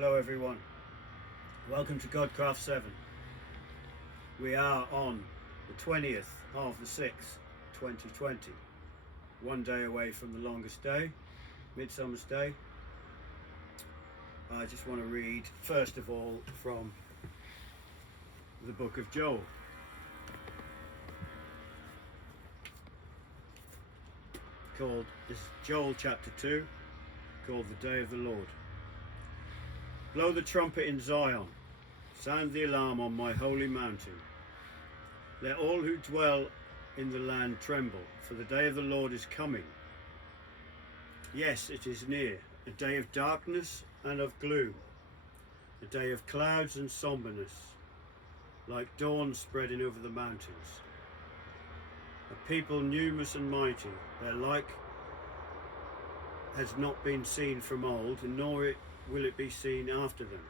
Hello everyone, welcome to Godcraft 7. We are on the 20th of the 6th, 2020. One day away from the longest day, Midsummer's Day. I just want to read first of all from the book of Joel. This is Joel chapter 2, called The Day of the Lord. Blow the trumpet in Zion, sound the alarm on my holy mountain. Let all who dwell in the land tremble, for the day of the Lord is coming. Yes, it is near, a day of darkness and of gloom, a day of clouds and somberness, like dawn spreading over the mountains. A people numerous and mighty, their like has not been seen from old, nor will it be seen after them,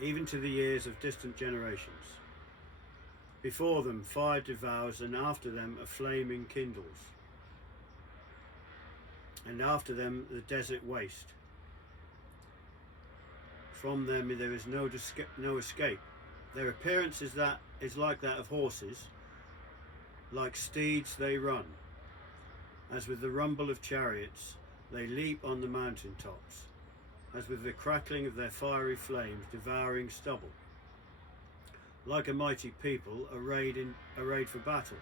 even to the years of distant generations. Before them fire devours, and after them a flaming kindles, and after them the desert waste. From them there is no escape. Their appearance is like that of horses, like steeds they run. As with the rumble of chariots, they leap on the mountain tops, as with the crackling of their fiery flames devouring stubble. Like a mighty people arrayed for battle.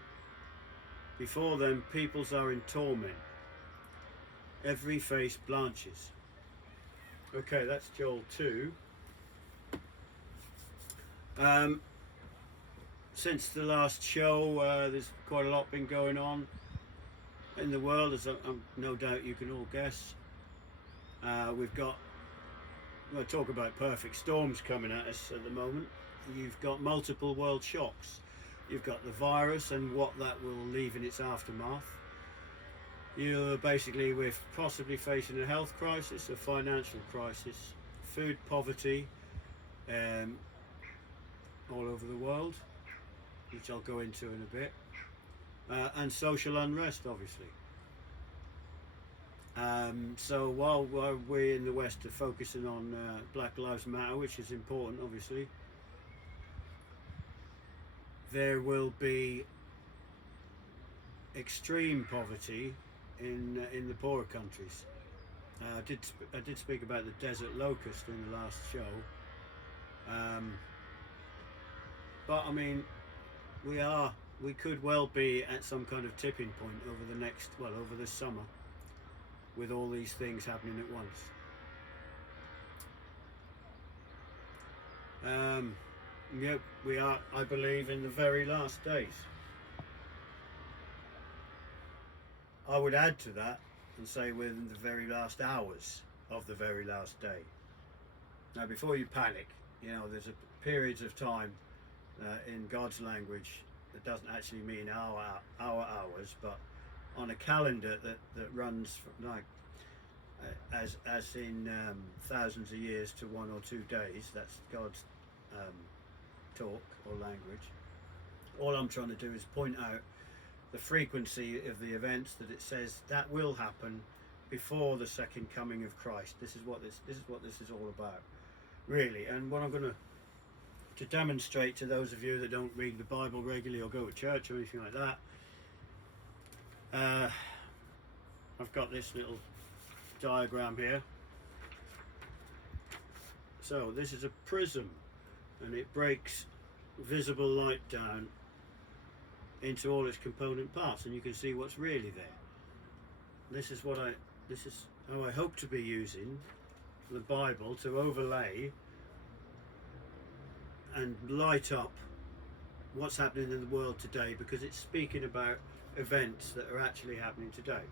Before them peoples are in torment. Every face blanches. Okay, that's Joel 2. Since the last show, there's quite a lot been going on in the world, as no doubt you can all guess. We'll talk about perfect storms coming at us at the moment. You've got multiple world shocks. You've got the virus and what that will leave in its aftermath. We're possibly facing a health crisis, a financial crisis, food poverty all over the world, which I'll go into in a bit, and social unrest, obviously. So while we in the West are focusing on Black Lives Matter, which is important, obviously, there will be extreme poverty in the poorer countries. I did speak about the desert locust in the last show, but I mean, we could well be at some kind of tipping point over this summer, with all these things happening at once. We are, I believe, in the very last days. I would add to that and say we're in the very last hours of the very last day. Now, before you panic, there's periods of time in God's language that doesn't actually mean our hours, but on a calendar that runs from as in thousands of years to 1 or 2 days. That's God's talk or language. All I'm trying to do is point out the frequency of the events that it says that will happen before the second coming of Christ. This is what this is all about, really. And what I'm going to demonstrate to those of you that don't read the Bible regularly or go to church or anything like that, I've got this little diagram here. So this is a prism, and it breaks visible light down into all its component parts, and you can see what's really there. This is how I hope to be using the Bible to overlay and light up what's happening in the world today, because it's speaking about events that are actually happening today.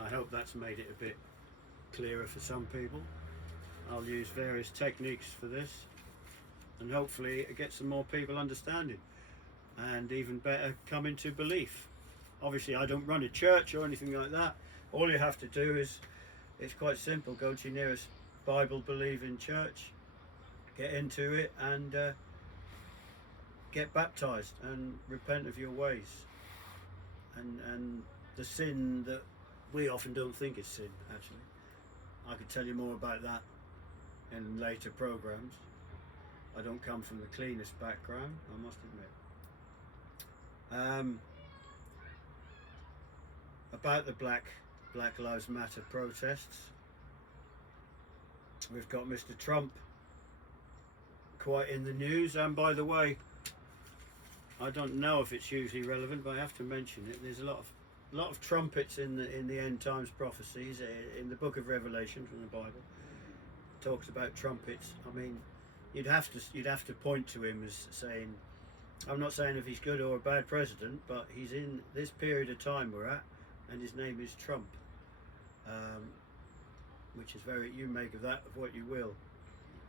I hope that's made it a bit clearer for some people. I'll use various techniques for this, and hopefully get some more people understanding, and even better, come into belief. Obviously, I don't run a church or anything like that. All you have to do is, it's quite simple, go to your nearest Bible believing church, get into it, and get baptized and repent of your ways, and the sin that we often don't think is sin. Actually, I could tell you more about that in later programs. I don't come from the cleanest background, I must admit. About the Black Lives Matter protests, we've got Mr. Trump quite in the news. And by the way, I don't know if it's hugely relevant, but I have to mention it. There's a lot of trumpets in the end times prophecies in the book of Revelation from the Bible. It talks about trumpets. I mean, you'd have to point to him as saying, I'm not saying if he's good or a bad president, but he's in this period of time we're at, and his name is Trump, which is you make of that of what you will.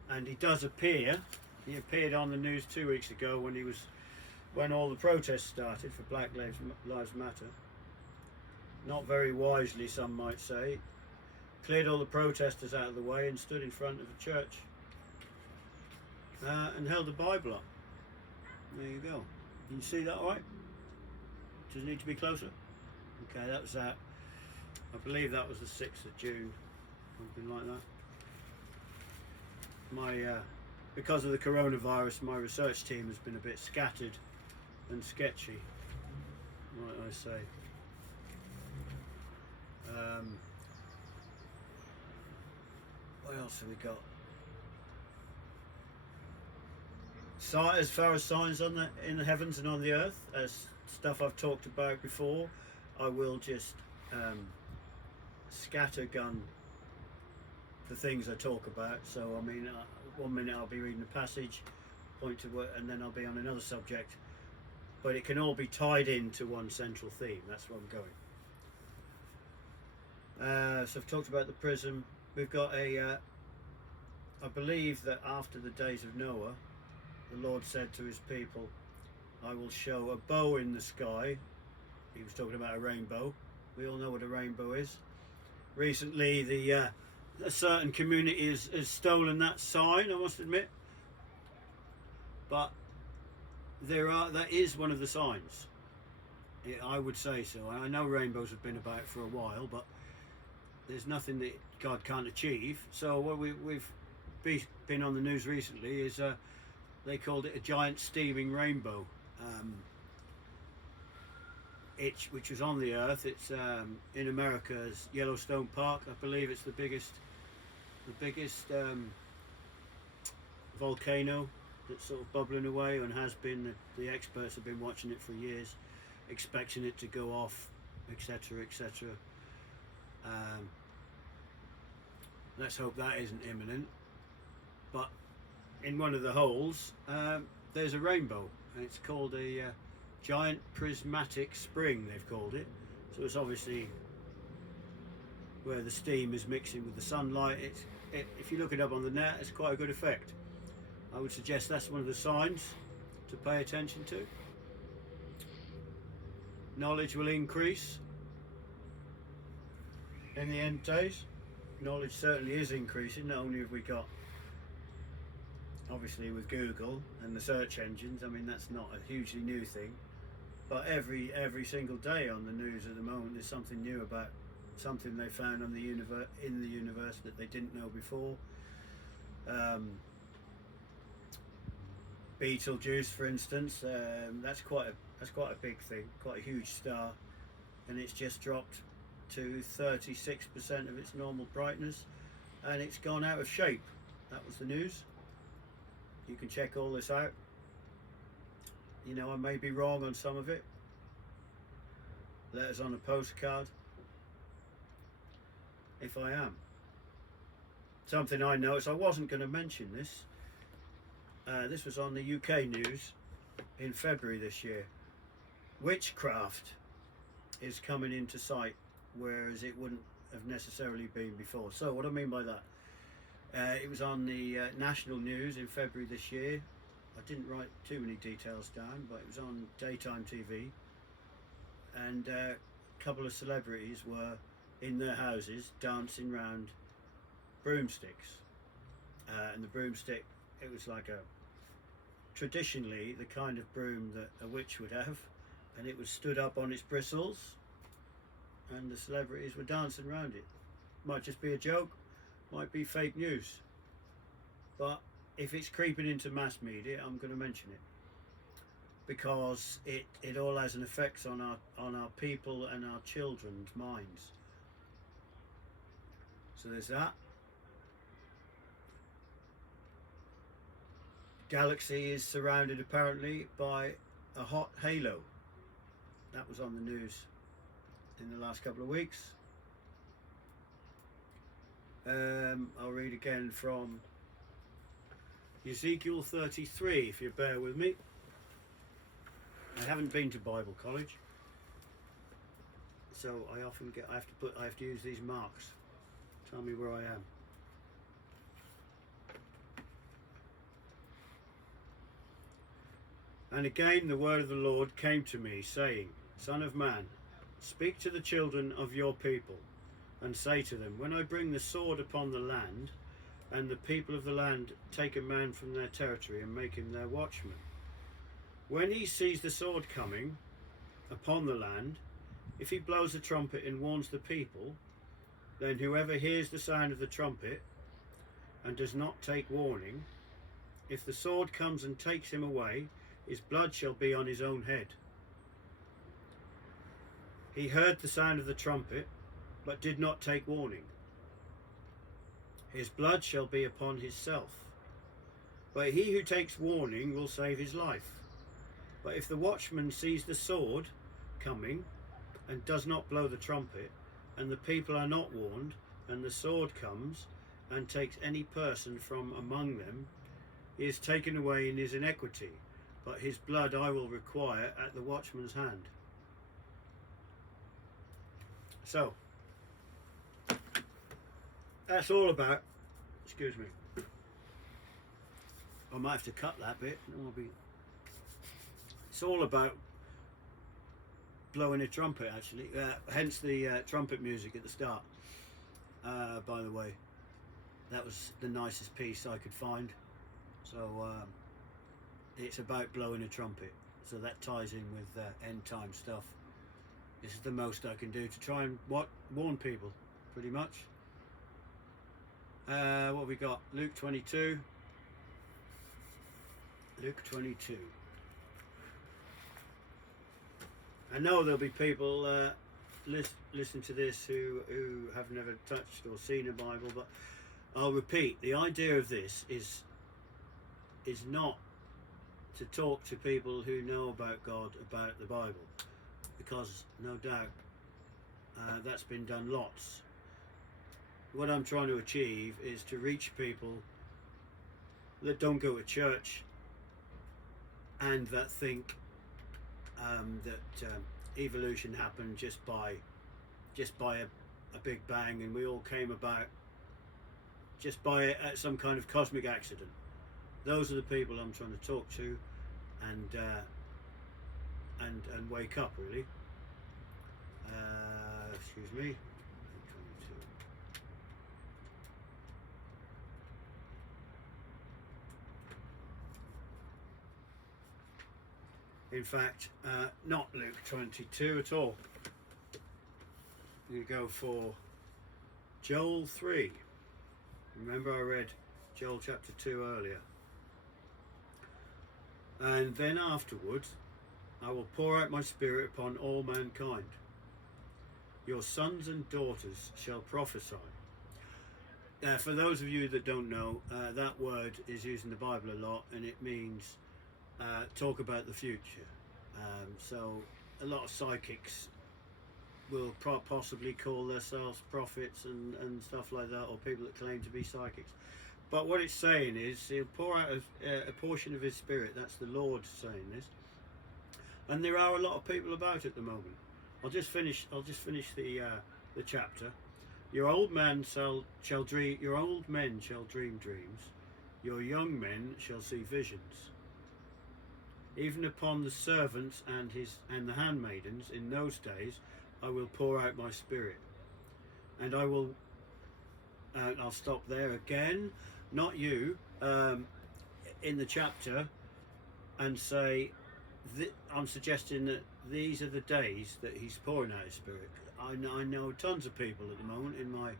And he does appear. He appeared on the news 2 weeks ago when all the protests started for Black Lives Matter. Not very wisely, some might say. Cleared all the protesters out of the way and stood in front of a church and held the Bible up. There you go. Can you see that all right? Does it need to be closer? Okay, that was that. I believe that was the 6th of June, something like that. Because of the coronavirus, my research team has been a bit scattered and sketchy, might I say. What else have we got? As far as signs in the heavens and on the earth, as stuff I've talked about before, I will just scattergun the things I talk about. So I mean, 1 minute I'll be reading a passage, point to it, and then I'll be on another subject. But it can all be tied into one central theme. That's where I'm going. So I've talked about the prism. We've got I believe that after the days of Noah, the Lord said to his people, I will show a bow in the sky. He was talking about a rainbow. We all know what a rainbow is. Recently, a certain community has stolen that sign, I must admit. But that is one of the signs. I would say so. I know rainbows have been about for a while, but there's nothing that God can't achieve. So what we've been on the news recently is they called it a giant steaming rainbow, which was on the earth. It's in America's Yellowstone Park. I believe it's the biggest volcano that's sort of bubbling away, and has been. The experts have been watching it for years, expecting it to go off, etc., etc. Let's hope that isn't imminent. But in one of the holes, there's a rainbow, and it's called a giant prismatic spring, they've called it. So it's obviously where the steam is mixing with the sunlight. If you look it up on the net, it's quite a good effect. I would suggest that's one of the signs to pay attention to. Knowledge will increase in the end days. Knowledge certainly is increasing. Not only have we got, obviously, with Google and the search engines, I mean, that's not a hugely new thing, but every single day on the news at the moment there's something new about something they found in the universe that they didn't know before. Betelgeuse, for instance, that's quite a big thing, quite a huge star, and it's just dropped to 36% of its normal brightness, and it's gone out of shape. That was the news. You can check all this out. You know, I may be wrong on some of it. Let us on a postcard if I am. Something I noticed, I wasn't going to mention this. This was on the UK news in February this year. Witchcraft is coming into sight, whereas it wouldn't have necessarily been before. So what I mean by that, it was on the national news in February this year. I didn't write too many details down, but it was on daytime TV, and a couple of celebrities were in their houses dancing round broomsticks, and the broomstick, it was like traditionally the kind of broom that a witch would have, and it was stood up on its bristles, and the celebrities were dancing around it. Might just be a joke, might be fake news. but if it's creeping into mass media, I'm going to mention it because it all has an effect on our people and our children's minds. So there's that. Galaxy is surrounded apparently by a hot halo. That was on the news in the last couple of weeks. I'll read again from Ezekiel 33, if you bear with me. I haven't been to Bible college, so I have to use these marks. Tell me where I am. And again the word of the Lord came to me, saying, Son of man, speak to the children of your people, and say to them, when I bring the sword upon the land, and the people of the land take a man from their territory and make him their watchman, when he sees the sword coming upon the land, if he blows a trumpet and warns the people, then whoever hears the sound of the trumpet and does not take warning, if the sword comes and takes him away, his blood shall be on his own head. He heard the sound of the trumpet, but did not take warning. His blood shall be upon himself. But he who takes warning will save his life. But if the watchman sees the sword coming and does not blow the trumpet, and the people are not warned, and the sword comes and takes any person from among them, he is taken away in his iniquity, but his blood I will require at the watchman's hand. So, that's all about, excuse me, I might have to cut that bit, it's all about blowing a trumpet actually, hence the trumpet music at the start. By the way, that was the nicest piece I could find, so it's about blowing a trumpet, so that ties in with end time stuff. This is the most I can do to try and warn people, pretty much. What have we got? Luke 22. Luke 22. I know there'll be people listen to this who have never touched or seen a Bible, but I'll repeat, the idea of this is not to talk to people who know about God, about the Bible, because no doubt that's been done lots. What I'm trying to achieve is to reach people that don't go to church and that think that evolution happened just by a big bang, and we all came about just by some kind of cosmic accident. Those are the people I'm trying to talk to and wake up, really. Excuse me. In fact, not Luke 22 at all. I'm going to go for Joel 3. Remember I read Joel chapter 2 earlier. And then afterwards I will pour out my spirit upon all mankind. Your sons and daughters shall prophesy. For those of you that don't know, that word is used in the Bible a lot, and it means talk about the future. So a lot of psychics will possibly call themselves prophets and stuff like that, or people that claim to be psychics. But what it's saying is he'll pour out a portion of his spirit. That's the Lord saying this. And there are a lot of people about at the moment. I'll just finish the chapter. Your old men shall dream. Your old men shall dream dreams. Your young men shall see visions. Even upon the servants and the handmaidens in those days, I will pour out my spirit, and I will. I'll stop there again. Not you. In the chapter, and say, I'm suggesting that these are the days that he's pouring out his spirit. I know tons of people at the moment in my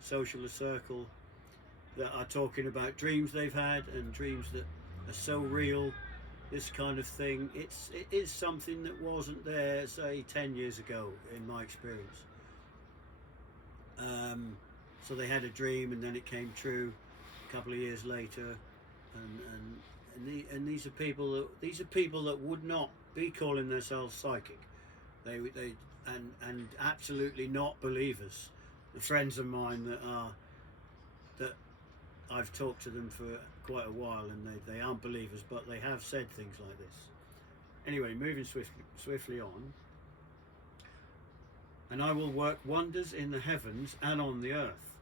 social circle that are talking about dreams they've had and dreams that are so real. This kind of thing, it is something that wasn't there, say, 10 years ago, in my experience. So they had a dream and then it came true a couple of years later, and these are people that would not be calling themselves psychic. They and absolutely not believers. The friends of mine that I've talked to them for quite a while, and they aren't believers, but they have said things like this. Anyway, moving swiftly on. And I will work wonders in the heavens and on the earth,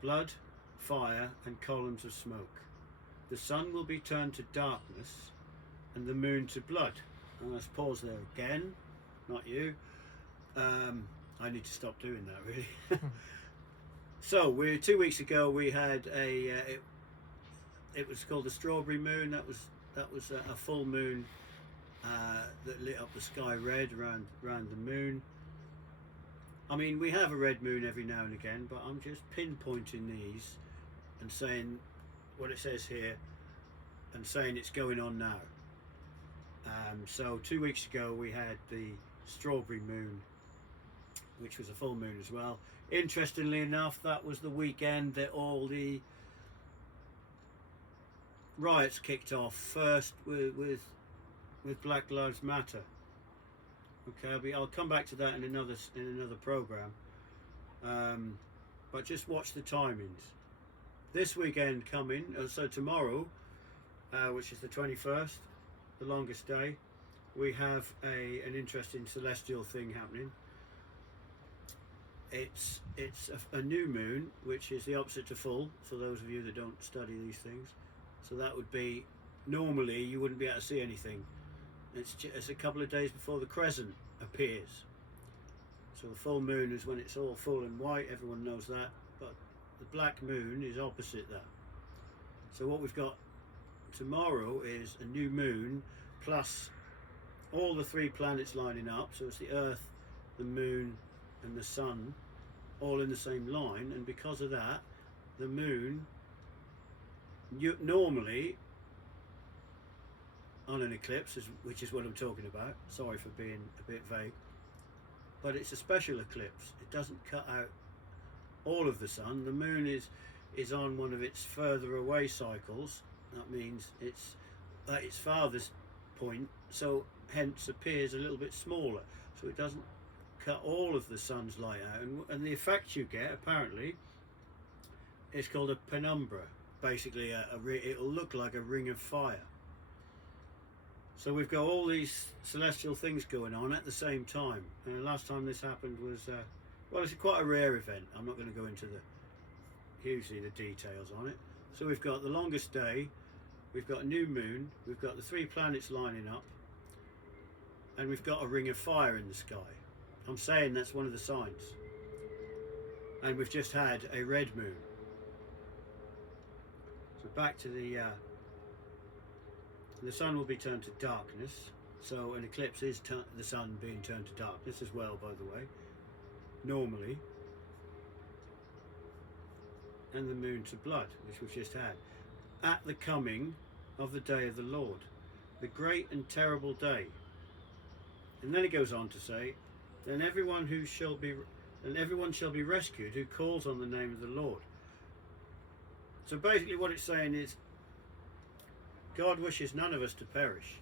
blood, fire, and columns of smoke. The sun will be turned to darkness, and the moon to blood. And let's pause there again. Not you. I need to stop doing that, really. So 2 weeks ago we had it was called a strawberry moon. That was a full moon that lit up the sky red around the moon. I mean, we have a red moon every now and again, but I'm just pinpointing these and saying what it says here and saying it's going on now. So 2 weeks ago we had the strawberry moon, which was a full moon as well. Interestingly enough, that was the weekend that all the riots kicked off, first with Black Lives Matter. Okay, I'll come back to that in another program. But just watch the timings. This weekend coming, so tomorrow, which is the 21st, the longest day, we have an interesting celestial thing happening. It's a new moon, which is the opposite to full, for those of you that don't study these things. So that would be, normally you wouldn't be able to see anything. It's a couple of days before the crescent appears. So the full moon is when it's all full and white, everyone knows that, but the black moon is opposite that. So what we've got tomorrow is a new moon plus all the three planets lining up. So it's the Earth, the moon and the sun all in the same line, and because of that, the moon normally on an eclipse, which is what I'm talking about, sorry for being a bit vague, but it's a special eclipse. It doesn't cut out all of the sun. The moon is on one of its further away cycles. That means it's at its farthest point, so hence appears a little bit smaller, so it doesn't cut all of the sun's light out, and the effect you get, apparently, is called a penumbra. Basically it'll look like a ring of fire. So we've got all these celestial things going on at the same time, and the last time this happened was well, it's quite a rare event. I'm not going to go into hugely the details on it. So we've got the longest day, we've got a new moon, we've got the three planets lining up, and we've got a ring of fire in the sky. I'm saying that's one of the signs. And we've just had a red moon. So back to the sun will be turned to darkness. So an eclipse is the sun being turned to darkness as well, by the way, normally. And the moon to blood, which we've just had. At the coming of the day of the Lord, the great and terrible day. And then it goes on to say, then everyone shall be rescued who calls on the name of the Lord. So basically what it's saying is, God wishes none of us to perish.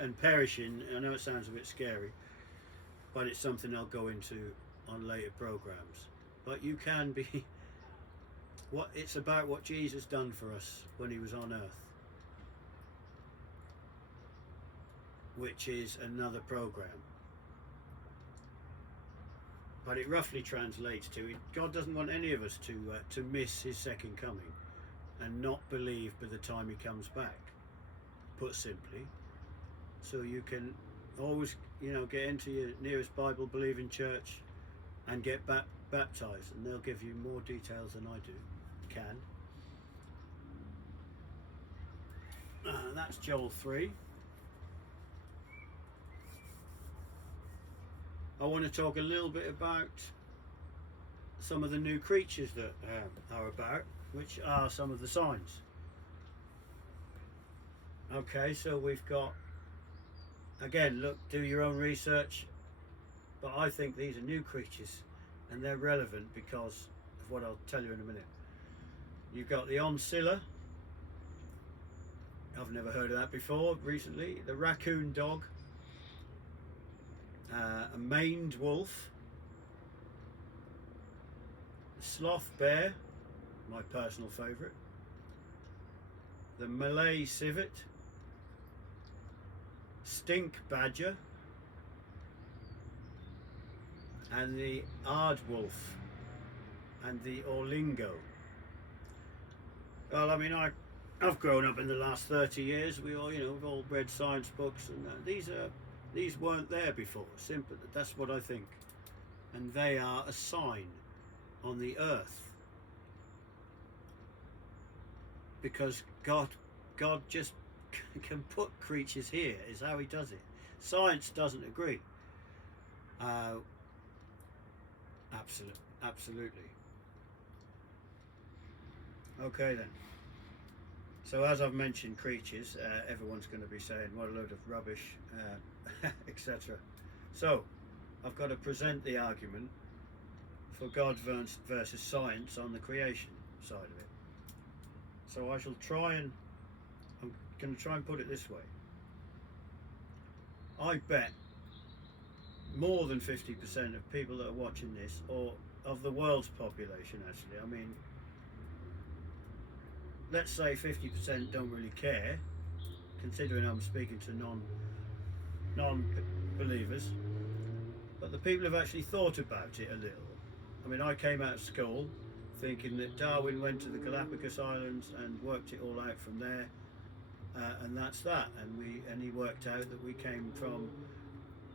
And perishing, I know it sounds a bit scary, but it's something I'll go into on later programs. But you can be, it's about what Jesus done for us when he was on earth, which is another program. But it roughly translates to, God doesn't want any of us to miss his second coming and not believe by the time he comes back, put simply. So you can always, get into your nearest Bible believing church and get baptized, and they'll give you more details than I can. That's Joel 3. I want to talk a little bit about some of the new creatures that are about. which are some of the signs. Okay, so we've got, again, look, do your own research, but I think these are new creatures and they're relevant because of what I'll tell you in a minute. You've got the oncilla. I've never heard of that before recently. The raccoon dog, a maned wolf, the sloth bear, my personal favourite, the Malay civet, stink badger, and the aardwolf, and the orlingo. Well, I mean, I've grown up in the last 30 years. We all, we've all read science books, and these weren't there before. Simple. That's what I think, and they are a sign on the earth because God just can put creatures here. Is how He does it. Science doesn't agree. Absolutely. Okay then. So as I've mentioned creatures, everyone's going to be saying what a load of rubbish, etc. So I've got to present the argument for God versus science on the creation side of it. So I shall I'm going to try and put it this way. I bet more than 50% of people that are watching this, or of the world's population actually, I mean, let's say 50% don't really care, considering I'm speaking to non-believers, but the people have actually thought about it a little. I mean, I came out of school thinking that Darwin went to the Galapagos Islands and worked it all out from there, and that's that. And he worked out that we came from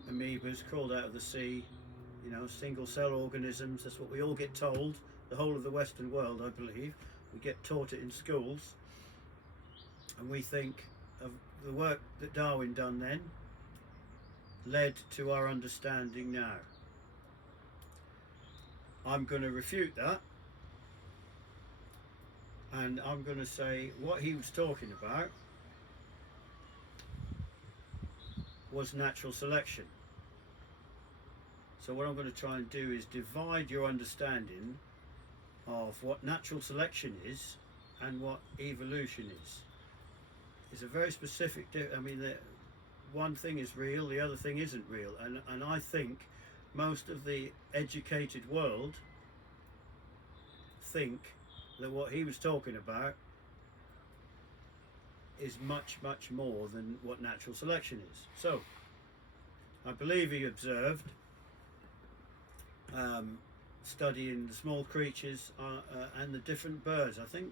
amoebas crawled out of the sea, single cell organisms. That's what we all get told. The whole of the Western world, I believe, we get taught it in schools, and we think of the work that Darwin done then led to our understanding now. I'm going to refute that, and I'm going to say what he was talking about was natural selection. So what I'm going to try and do is divide your understanding of what natural selection is and what evolution is. It's a very specific, one thing is real, the other thing isn't real, and I think most of the educated world think that what he was talking about is much, much more than what natural selection is. So I believe he observed, studying the small creatures and the different birds. I think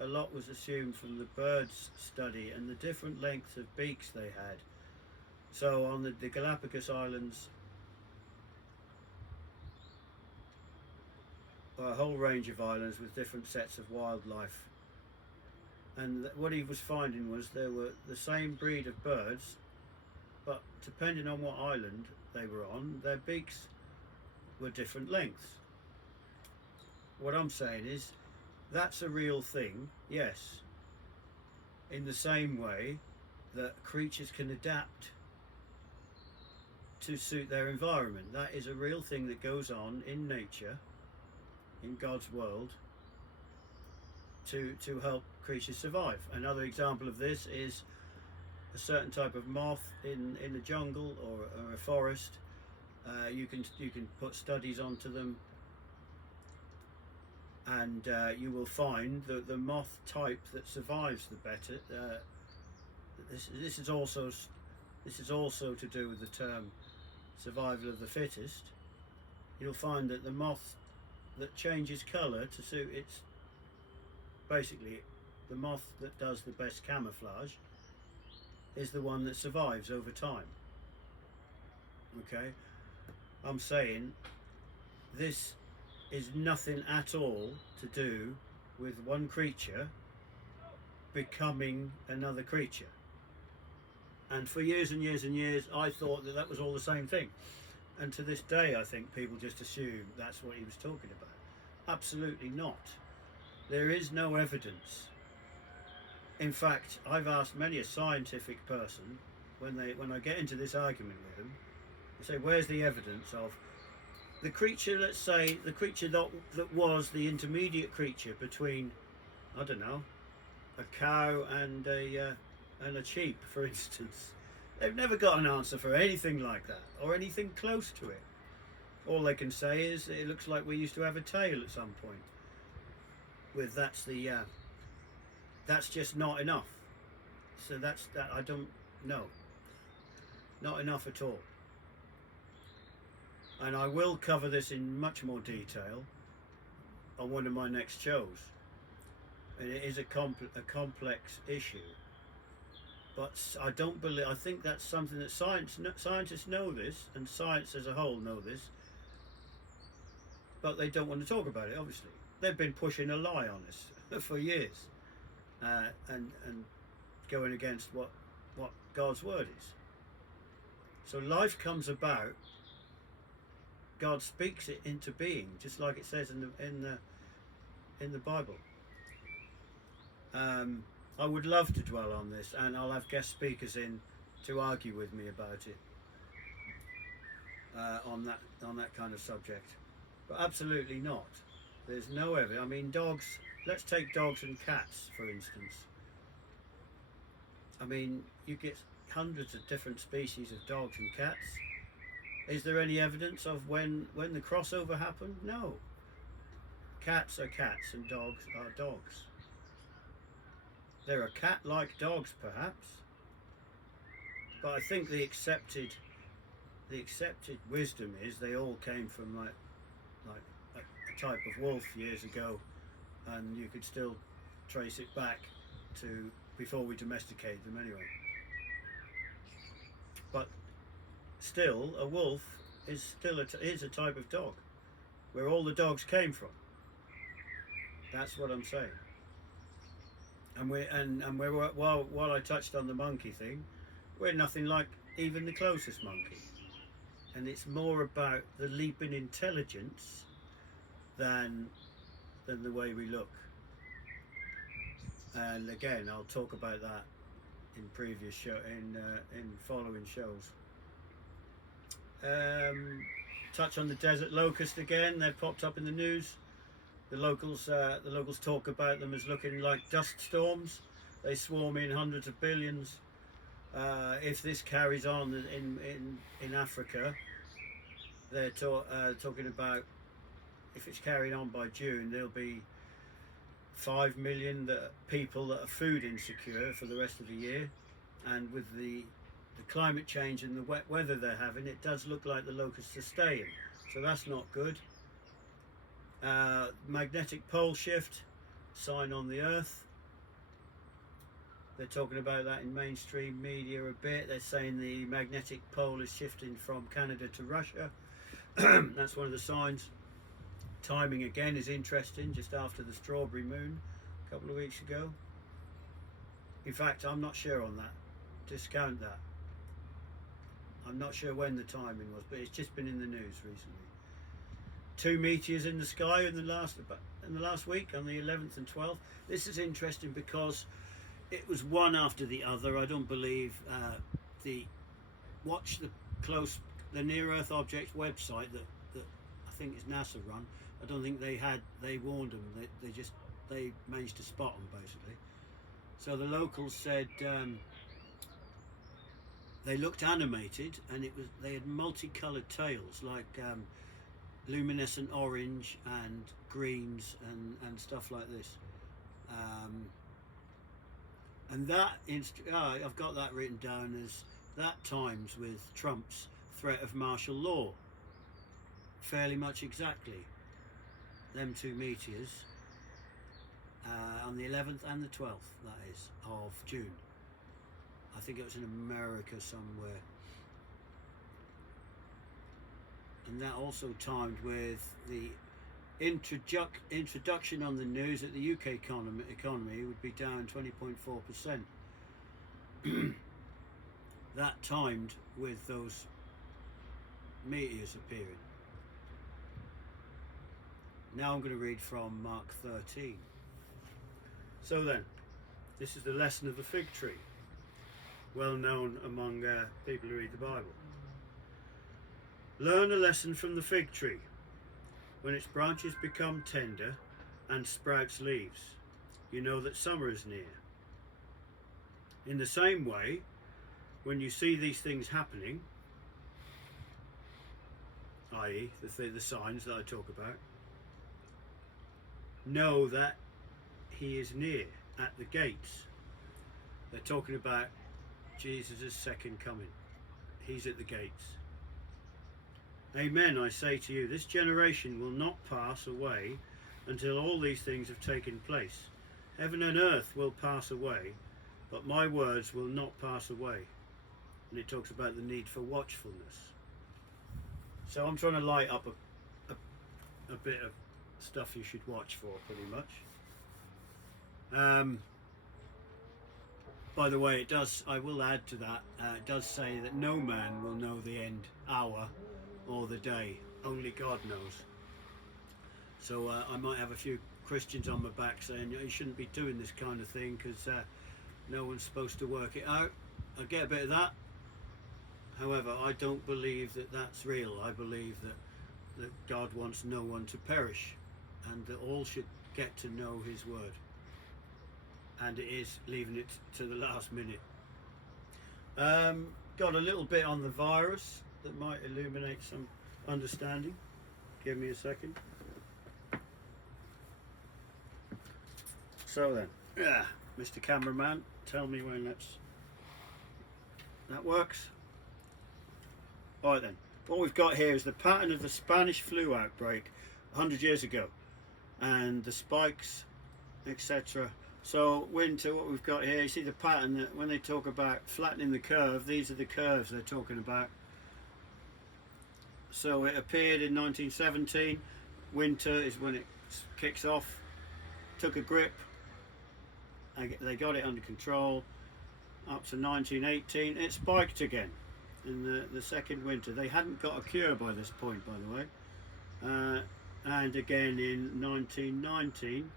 a lot was assumed from the birds study and the different lengths of beaks they had. So on the Galapagos Islands, a whole range of islands with different sets of wildlife, and what he was finding was there were the same breed of birds, but depending on what island they were on, their beaks were different lengths. What I'm saying is that's a real thing, yes, in the same way that creatures can adapt to suit their environment. That is a real thing that goes on in nature, in God's world, to help creatures survive. Another example of this is a certain type of moth in the jungle or a forest. You can put studies onto them, and you will find that the moth type that survives the better. This is also to do with the term survival of the fittest. You'll find that the moth that changes colour to suit its, basically the moth that does the best camouflage is the one that survives over time. Okay, I'm saying this is nothing at all to do with one creature becoming another creature. And for years and years and years I thought that was all the same thing, and to this day I think people just assume that's what he was talking about. Absolutely not. There is no evidence. In fact, I've asked many a scientific person when I get into this argument with them, I say, where's the evidence of the creature? Let's say the creature that was the intermediate creature between, I don't know, a cow and a sheep, for instance. They've never got an answer for anything like that or anything close to it. All they can say is it looks like we used to have a tail at some point. With that's just not enough. So that I don't know. Not enough at all. And I will cover this in much more detail on one of my next shows. And it is a complex issue. But I don't believe. I think that's something that scientists know this, and science as a whole know this. But they don't want to talk about it. Obviously, they've been pushing a lie on us for years, and going against what God's word is. So life comes about. God speaks it into being, just like it says in the Bible. I would love to dwell on this, and I'll have guest speakers in to argue with me about it on that kind of subject. But absolutely not. There's no evidence. I mean, dogs. Let's take dogs and cats, for instance. I mean, you get hundreds of different species of dogs and cats. Is there any evidence of when the crossover happened? No. Cats are cats and dogs are dogs. There are cat-like dogs, perhaps, but I think the accepted wisdom is they all came from like a type of wolf years ago, and you could still trace it back to before we domesticated them anyway. But still, a wolf is still is a type of dog, where all the dogs came from. That's what I'm saying. And while I touched on the monkey thing, we're nothing like even the closest monkey. And it's more about the leap in intelligence than the way we look. And again, I'll talk about that in previous in following shows. Touch on the desert locust again. They've popped up in the news. The locals talk about them as looking like dust storms. They swarm in hundreds of billions. If this carries on in Africa, they're talking about if it's carried on by June, there'll be 5 million people that are food insecure for the rest of the year. And with the climate change and the wet weather they're having, it does look like the locusts are staying. So that's not good. Magnetic pole shift, sign on the earth. They're talking about that in mainstream media a bit. They're saying the magnetic pole is shifting from Canada to Russia. That's one of the signs. Timing again is interesting, just after the strawberry moon a couple of weeks ago. In fact, I'm not sure on that. Discount that. I'm not sure when the timing was, but it's just been in the news recently. 2 meteors in the sky in the last week, on the 11th and 12th. This is interesting because it was one after the other. I don't believe the Near Earth Objects website that I think is NASA run. I don't think they warned them. They managed to spot them basically. So the locals said they looked animated, and they had multicolored tails, like luminescent orange and greens and stuff like this. And that I've got that written down as that times with Trump's threat of martial law. Fairly much exactly. Them 2 meteors on the 11th and the 12th, that is, of June. I think it was in America somewhere. And that also timed with the introduction on the news that the UK economy would be down 20.4%. That timed with those meteors appearing. Now I'm going to read from Mark 13. So then, this is the lesson of the fig tree, well known among people who read the Bible. Learn a lesson from the fig tree. When its branches become tender and sprouts leaves, you know that summer is near. In the same way, when you see these things happening, i.e. the signs that I talk about, know that he is near at the gates. They're talking about Jesus' second coming. He's at the gates. Amen, I say to you, this generation will not pass away until all these things have taken place. Heaven and earth will pass away, but my words will not pass away. And it talks about the need for watchfulness. So I'm trying to light up a bit of stuff you should watch for, pretty much. By the way, I will add to that, it does say that no man will know the end hour or the day, only God knows. So I might have a few Christians on my back saying you shouldn't be doing this kind of thing because no one's supposed to work it out. I get a bit of that. However, I don't believe that that's real. I believe that God wants no one to perish and that all should get to know his word. And it is leaving it to the last minute. Got a little bit on the virus that might illuminate some understanding. Give me a second. So then, Mr. Cameraman, tell me when that works. Alright then, what we've got here is the pattern of the Spanish flu outbreak 100 years ago and the spikes, etc. So winter, what we've got here, you see the pattern that when they talk about flattening the curve, these are the curves they're talking about. So it appeared in 1917, winter is when it kicks off, took a grip, they got it under control, up to 1918, it spiked again in the second winter. They hadn't got a cure by this point, by the way, and again in 1919,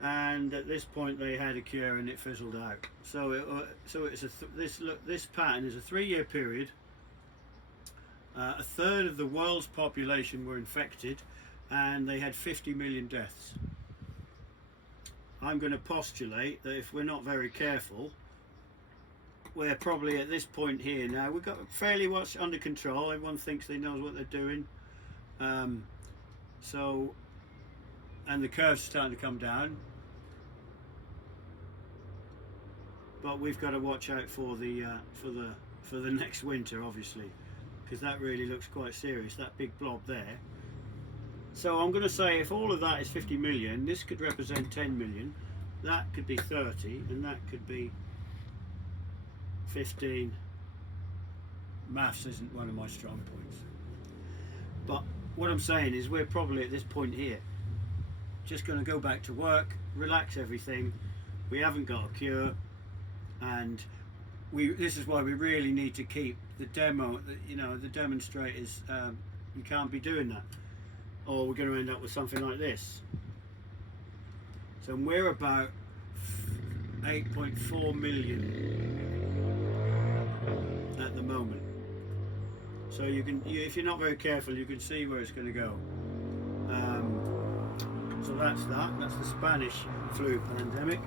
and at this point they had a cure and it fizzled out. So this pattern is a 3-year period. A third of the world's population were infected and they had 50 million deaths. I'm going to postulate that if we're not very careful, we're probably at this point here now. We've got fairly much under control. Everyone thinks they know what they're doing. And the curve's starting to come down. But we've got to watch out for the next winter, obviously, because that really looks quite serious, that big blob there. So I'm going to say if all of that is 50 million, this could represent 10 million, that could be 30, and that could be 15. Maths isn't one of my strong points. But what I'm saying is we're probably at this point here. Just going to go back to work, relax everything. We haven't got a cure, and this is why we really need to keep the the demonstrators. You can't be doing that, or we're going to end up with something like this. So we're about 8.4 million at the moment. So if you're not very careful, you can see where it's going to go. So that's the Spanish flu pandemic.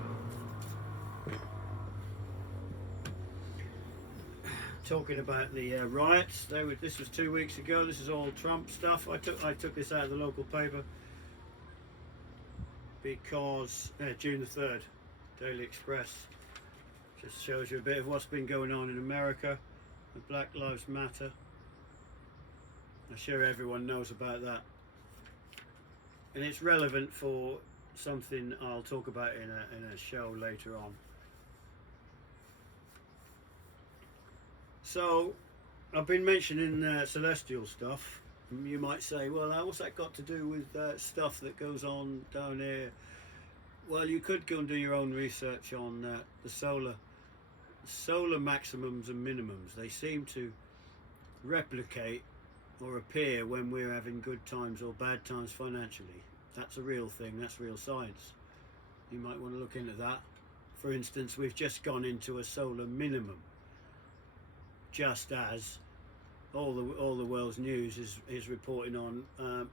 Talking about the riots, this was 2 weeks ago. This is all Trump stuff. I took this out of the local paper because June the 3rd, Daily Express, just shows you a bit of what's been going on in America. The Black Lives Matter. I'm sure everyone knows about that, and it's relevant for something I'll talk about in a show later on. So I've been mentioning celestial stuff. You might say, well, what's that got to do with stuff that goes on down here? Well, you could go and do your own research on the solar maximums and minimums. They seem to replicate or appear when we're having good times or bad times financially. That's a real thing. That's real science. You might want to look into that. For instance, we've just gone into a solar minimum, just as all the world's news is reporting on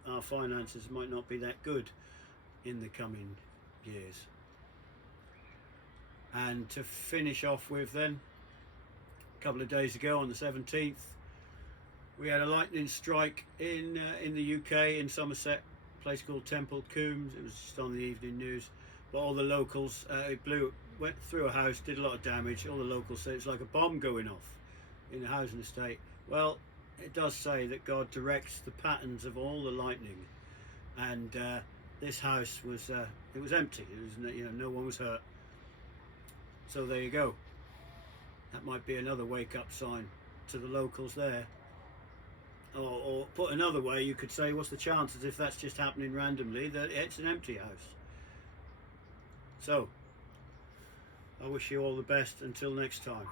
our finances might not be that good in the coming years. And to finish off with, then, a couple of days ago on the 17th, we had a lightning strike in the UK, in Somerset, a place called Temple Combes. It was just on the evening news, but all the locals, it went through a house, did a lot of damage. All the locals said it's like a bomb going off in a housing estate. Well, it does say that God directs the patterns of all the lightning, and this house was it was empty. It was, no one was hurt. So there you go. That might be another wake-up sign to the locals there. Or put another way, you could say, what's the chances, if that's just happening randomly, that it's an empty house? So, I wish you all the best until next time.